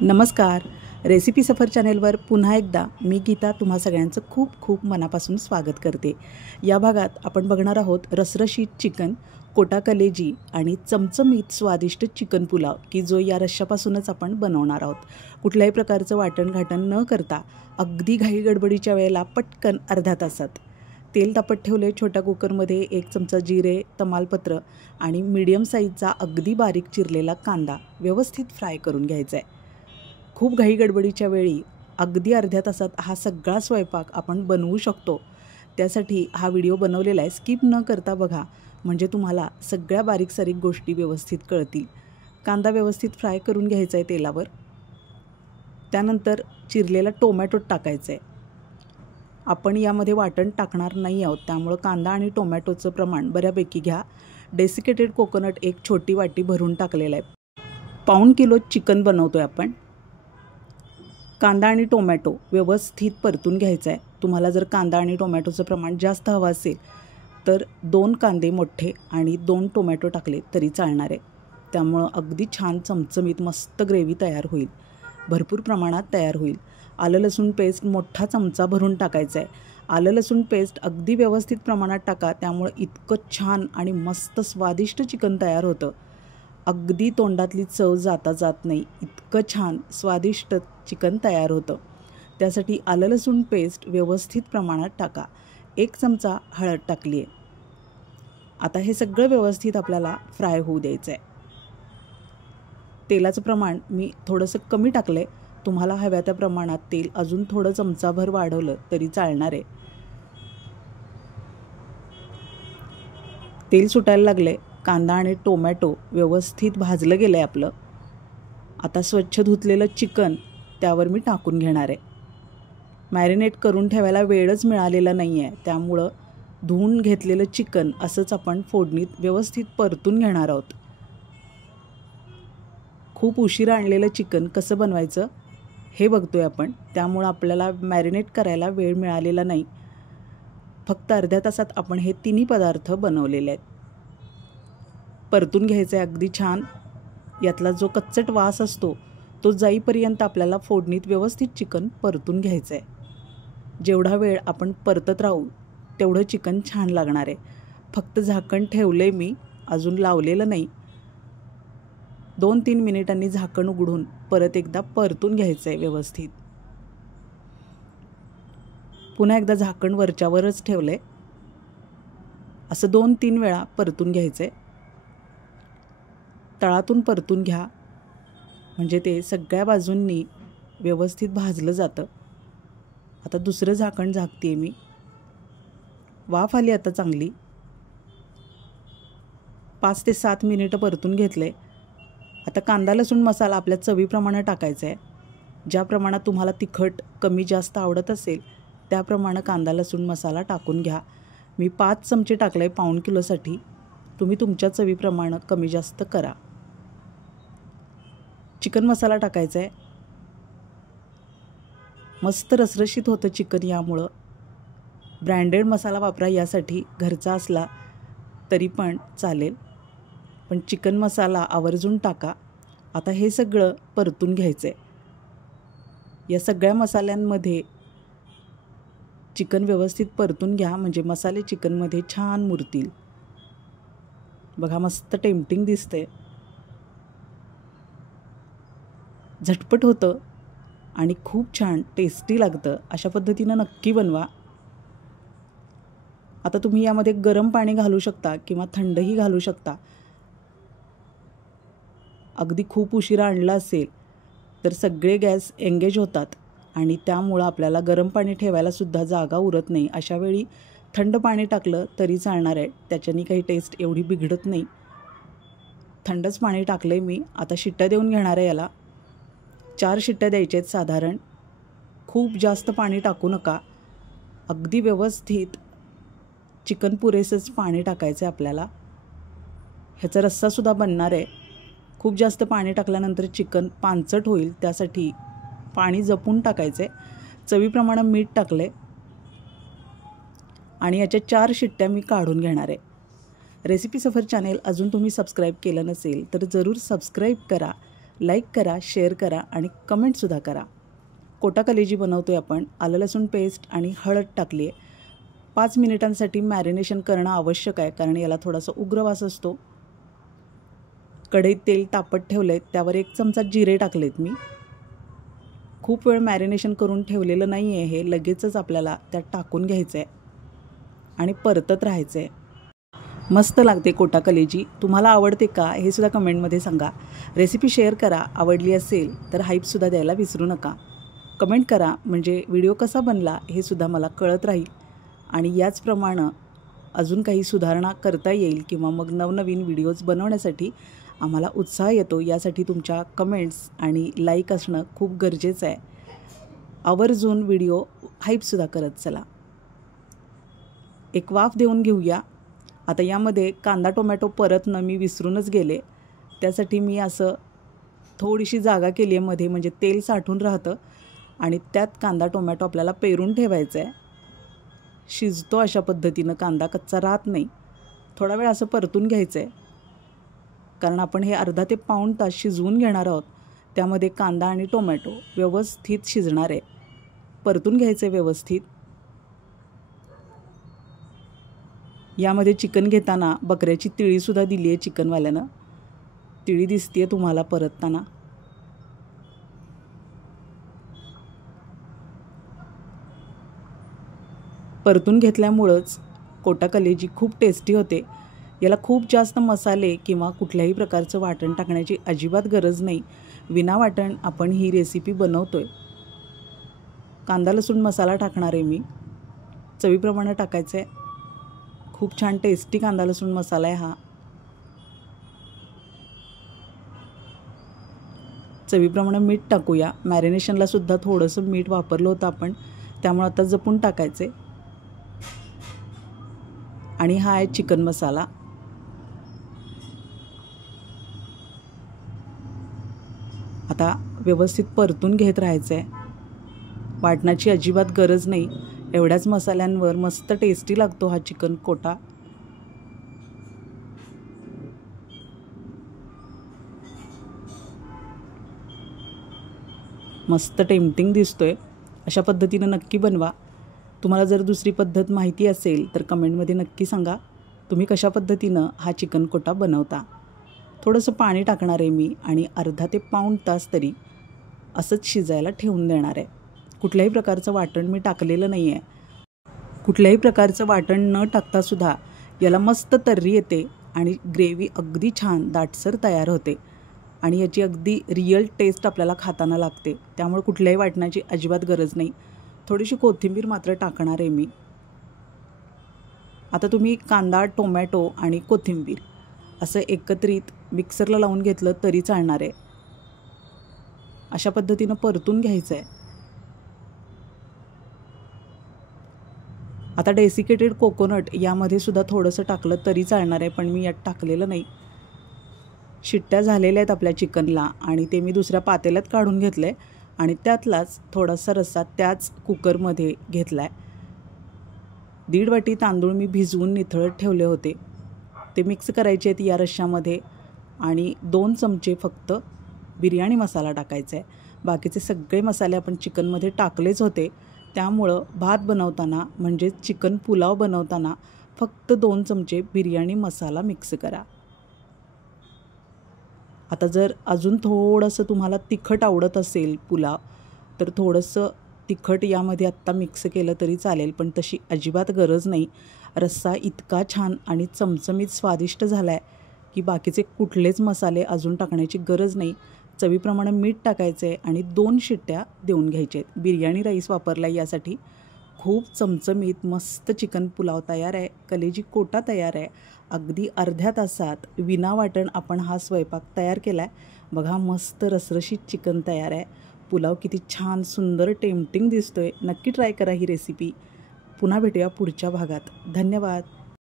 नमस्कार. रेसिपी सफर चॅनेलवर पुन्हा एकदा मी गीता तुम्हा सगळ्यांचं खूप खूप मनापासून स्वागत करते. या भागात आपण बघणार आहोत रसरशीत चिकन, कोटा कलेजी आणि चमचमीत स्वादिष्ट चिकन पुलाव की जो या रश्श्यापासूनच आपण बनवणार आहोत. कुठल्याही प्रकारचं वाटण-घाटण न करता अगदी घाई गडबडीच्या वेळेला पटकन अर्ध्या तासात. तेल तापत ठेवले. छोट्या कुकरमध्ये 1 चमचा जिरे, तमालपत्र आणि मीडियम साईजचा अगदी बारीक चिरलेला कांदा व्यवस्थित फ्राय करून घ्यायचा आहे. खूप घाई गडबडीच्या वेळी अगदी अर्ध्या तासात हा सगळा स्वयंपाक आपण बनवू शकतो. त्यासाठी हा व्हिडिओ बनवलेला आहे. स्किप न करता बघा, म्हणजे तुम्हाला सगळ्या बारीक सारीक गोष्टी व्यवस्थित कळतील. कांदा व्यवस्थित फ्राय करून घ्यायचा आहे तेलावर. त्यानंतर चिरलेला टोमॅटो टाकायचा आहे. आपण यामध्ये वाटण टाकणार नाही आहोत, त्यामुळं कांदा आणि टोमॅटोचं प्रमाण बऱ्यापैकी घ्या. डेसिकेटेड कोकोनट 1 छोटी वाटी भरून टाकलेला आहे. 1.5 किलो चिकन बनवतो आहे आपण. कांदा आणि टोमॅटो व्यवस्थित परतून घ्यायचा आहे. तुम्हाला जर कांदा आणि टोमॅटोचं प्रमाण जास्त हवं असेल तर 2 कांदे मोठे आणि 2 टोमॅटो टाकले तरी चालणार आहे. त्यामुळं अगदी छान चमचमीत मस्त ग्रेव्ही तयार होईल, भरपूर प्रमाणात तयार होईल. आलं लसूण पेस्ट मोठा चमचा भरून टाकायचा आहे. आलं लसूण पेस्ट अगदी व्यवस्थित प्रमाणात टाका, त्यामुळं इतकं छान आणि मस्त स्वादिष्ट चिकन तयार होतं. अगदी तोंडातली चव जाता जात नाही, इतकं छान स्वादिष्ट चिकन तयार होतं. त्यासाठी आलं लसूण पेस्ट व्यवस्थित प्रमाणात टाका. 1 चमचा हळद टाकली आहे. आता हे सगळं व्यवस्थित आपल्याला फ्राय होऊ द्यायचं आहे. तेलाचं प्रमाण मी थोडंसं कमी टाकलं आहे. तुम्हाला हव्या त्या प्रमाणात तेल अजून थोडं चमचाभर वाढवलं तरी चालणार आहे. तेल सुटायला लागले. कांदा आणि टोमॅटो व्यवस्थित भाजलं गेलं आहे आपलं. आता स्वच्छ धुतलेलं चिकन त्यावर मी टाकून घेणार आहे. मॅरिनेट करून ठेवायला वेळच मिळालेला नाही आहे, त्यामुळं धुवून घेतलेलं चिकन असंच आपण फोडणीत व्यवस्थित परतून घेणार आहोत. खूप उशिरा आणलेलं चिकन कसं बनवायचं हे बघतोय आपण, त्यामुळं आपल्याला मॅरिनेट करायला वेळ मिळालेला नाही. फक्त अर्ध्या तासात आपण हे तिन्ही पदार्थ बनवलेले आहेत. परतून घ्यायचं आहे अगदी छान. यातला जो कच्चट वास असतो तो जाईपर्यंत आपल्याला फोडणीत व्यवस्थित चिकन परतून घ्यायचं आहे. जेवढा वेळ आपण परतत राहू तेवढं चिकन छान लागणार आहे. फक्त झाकण ठेवलं आहे मी, अजून लावलेलं नाही. 2-3 मिनिटांनी झाकण उघडून परत एकदा परतून घ्यायचं आहे व्यवस्थित. पुन्हा एकदा झाकण वरच्यावरच ठेवलं आहे. असं 2-3 वेळा परतून घ्यायचं आहे. तळातून परतून घ्या, म्हणजे ते सगळ्या बाजूंनी व्यवस्थित भाजलं जातं. आता दुसरं झाकण झाकते मी. वाफ आली आता चांगली. 5 ते 7 मिनिटं परतून घेतले. आता कांदा लसूण मसाला आपल्या चवीप्रमाणे टाकायचा आहे. ज्या प्रमाणात तुम्हाला तिखट कमी जास्त आवडत असेल त्याप्रमाणे कांदा लसूण मसाला टाकून घ्या. मी 5 चमचे टाकले आहे 1.5 किलोसाठी. तुम्ही तुमच्या चवीप्रमाणे कमी जास्त करा. चिकन मसाला टाकायचा आहे. मस्त रसरशीत होतं चिकन. यामुळं ब्रँडेड मसाला वापरा, यासाठी घरचा असला तरी पण चालेल, पण चिकन मसाला आवर्जून टाका. आता हे सगळं परतून घ्यायचं आहे. या सगळ्या मसाल्यांमध्ये चिकन व्यवस्थित परतून घ्या, म्हणजे मसाले चिकनमध्ये छान मुरतील. बघा मस्त टेम्पटिंग दिसते, झटपट होतं आणि खूप छान टेस्टी लागतं. अशा पद्धतीनं नक्की बनवा. आता तुम्ही यामध्ये गरम पाणी घालू शकता किंवा थंडही घालू शकता. अगदी खूप उशिरा आणला असेल तर सगळे गॅस एंगेज होतात आणि त्यामुळं आपल्याला गरम पाणी ठेवायलासुद्धा जागा उरत नाही. अशावेळी थंड पाणी टाकलं तरी चालणार आहे, त्याच्यानी काही टेस्ट एवढी बिघडत नाही. थंडच पाणी टाकलं आहे मी. आता शिट्ट्या देऊन घेणार आहे याला. 4 शिट्ट्या द्यायच्या आहेत साधारण. खूप जास्त पाणी टाकू नका. अगदी व्यवस्थित चिकन पुरेसंच पाणी टाकायचं आहे आपल्याला. ह्याचा रस्सासुद्धा बनणार आहे. खूप जास्त पाणी टाकल्यानंतर चिकन पांचट होईल, त्यासाठी पाणी जपून टाकायचं आहे. चवीप्रमाणे मीठ टाकलं आहे आणि याच्या 4 शिट्ट्या मी काढून घेणार आहे. रेसिपी सफर चॅनेल अजून तुम्ही सबस्क्राईब केलं नसेल तर जरूर सबस्क्राईब करा लाईक करा, शेअर करा आणि कमेंटसुद्धा करा. कोटा कलेजी बनवतो आहे आपण. आलं लसूण पेस्ट आणि हळद टाकली आहे. 5 मिनिटांसाठी मॅरिनेशन करणं आवश्यक आहे, कारण याला थोडासा उग्र वास असतो. कढईत तेल तापत ठेवलं आहे, त्यावर 1 चमचा जिरे टाकलेत मी. खूप वेळ मॅरिनेशन करून ठेवलेलं नाही आहे हे, लगेचच आपल्याला त्यात टाकून घ्यायचं आहे आणि परतत राहायचं आहे. मस्त लागते कोटा कलेजी. तुम्हाला आवडते का हे सुद्धा कमेंटमध्ये सांगा. रेसिपी शेअर करा. आवडली असेल तर हाईपसुद्धा द्यायला विसरू नका. कमेंट करा, म्हणजे व्हिडिओ कसा बनला हे सुद्धा मला कळत राहील आणि याचप्रमाणे अजून काही सुधारणा करता येईल किंवा मग नवनवीन व्हिडिओज बनवण्यासाठी आम्हाला उत्साह येतो. यासाठी तुमच्या कमेंट्स आणि लाईक असणं खूप गरजेचं आहे. आवर्जून व्हिडिओ हाईपसुद्धा करत चला. एक वाफ देऊन घेऊया. आता यामध्ये कांदा टोमॅटो परतणं मी विसरूनच गेले. त्यासाठी मी असं थोडीशी जागा केली आहे मध्ये, म्हणजे तेल साठून राहतं आणि त्यात कांदा टोमॅटो आपल्याला पेरून ठेवायचं आहे. शिजतो अशा पद्धतीनं, कांदा कच्चा राहत नाही. थोडा वेळ असं परतून घ्यायचं आहे, कारण आपण हे अर्धा ते पाऊण तास शिजवून घेणार आहोत. त्यामध्ये कांदा आणि टोमॅटो व्यवस्थित शिजणार आहे. परतून घ्यायचं आहे व्यवस्थित. यामध्ये चिकन घेताना बकऱ्याची तिळीसुद्धा दिली आहे चिकनवाल्यानं. तिळी दिसते तुम्हाला परतताना. परतून घेतल्यामुळंच कोटा कलेजी खूप टेस्टी होते. याला खूप जास्त मसाले किंवा कुठल्याही प्रकारचं वाटण टाकण्याची अजिबात गरज नाही. विना वाटण आपण ही रेसिपी बनवतो आहे. कांदा लसूण मसाला टाकणार आहे मी. चवीप्रमाणे टाकायचं आहे. खूप छान टेस्टी कांदा लसूण मसाला आहे हा. चवीप्रमाणे मीठ टाकूया. मॅरिनेशनला सुद्धा थोडंसं मीठ वापरलं होतं आपण, त्यामुळे आता जपून टाकायचं आहे. आणि हा आहे चिकन मसाला. आता व्यवस्थित परतून घेत राहायचं आहे. वाटणाची अजिबात गरज नाही. एवढ्याच मसाल्यांवर मस्त टेस्टी लागतो हा चिकन कोटा. मस्त टेम्पटिंग दिसतोय. अशा पद्धतीनं नक्की बनवा. तुम्हाला जर दुसरी पद्धत माहिती असेल तर कमेंटमध्ये नक्की सांगा. तुम्ही कशा पद्धतीनं हा चिकन कोटा बनवता. थोडंसं पाणी टाकणार आहे मी आणि अर्धा ते पाऊण तास तरी असंच शिजायला ठेवून देणार आहे. कुठल्याही प्रकारचं वाटण मी टाकलेलं नाही आहे. कुठल्याही प्रकारचं वाटण न टाकतासुद्धा याला मस्त तर्री येते आणि ग्रेव्ही अगदी छान दाटसर तयार होते आणि याची अगदी रिअल टेस्ट आपल्याला खाताना लागते. त्यामुळे कुठल्याही वाटणाची अजिबात गरज नाही. थोडीशी कोथिंबीर मात्र टाकणार आहे मी. आता तुम्ही कांदा टोमॅटो आणि कोथिंबीर असं एकत्रित मिक्सरला लावून घेतलं तरी चालणार आहे. अशा पद्धतीनं परतून घ्यायचं आहे. आता डेसिकेटेड कोकोनट यामध्ये सुद्धा थोडंसं टाकलं तरी चालणार आहे, पण मी यात टाकलेलं नाही. शिट्ट्या झालेल्या आहेत आपल्या चिकनला आणि ते मी दुसऱ्या पातेल्यात काढून घेतलं आहे आणि त्यातलाच थोडासा रस्सा त्याच कुकरमध्ये घेतला आहे. 1.5 वाटी तांदूळ मी भिजवून निथळत ठेवले होते, ते मिक्स करायचे आहेत या रश्श्यामध्ये आणि 2 चमचे फक्त बिर्याणी मसाला टाकायचा आहे. बाकीचे सगळे मसाले आपण चिकनमध्ये टाकलेच होते, त्यामुळं भात बनवताना म्हणजे चिकन पुलाव बनवताना फक्त 2 चमचे बिर्याणी मसाला मिक्स करा. आता जर अजून थोडंसं तुम्हाला तिखट आवडत असेल पुलाव तर थोडंसं तिखट यामध्ये आत्ता मिक्स केलं तरी चालेल, पण तशी अजिबात गरज नाही. रस्सा इतका छान आणि चमचमीत स्वादिष्ट झाला आहे की बाकीचे कुठलेच मसाले अजून टाकण्याची गरज नाही. चवीप्रमाणे मीठ टाकायचं आहे आणि 2 शिट्ट्या देऊन घ्यायच्या आहेत. बिर्याणी राईस वापरला आहे यासाठी. खूप चमचमीत मस्त चिकन पुलाव तयार आहे. कलेजी कोटा तयार आहे. अगदी अर्ध्या तासात विना वाटण आपण हा स्वयंपाक तयार केला आहे. बघा, मस्त रसरशीत चिकन तयार आहे. पुलाव किती छान सुंदर टेम्पटिंग दिसतोय. नक्की ट्राय करा ही रेसिपी. पुन्हा भेटूया पुढच्या भागात. धन्यवाद.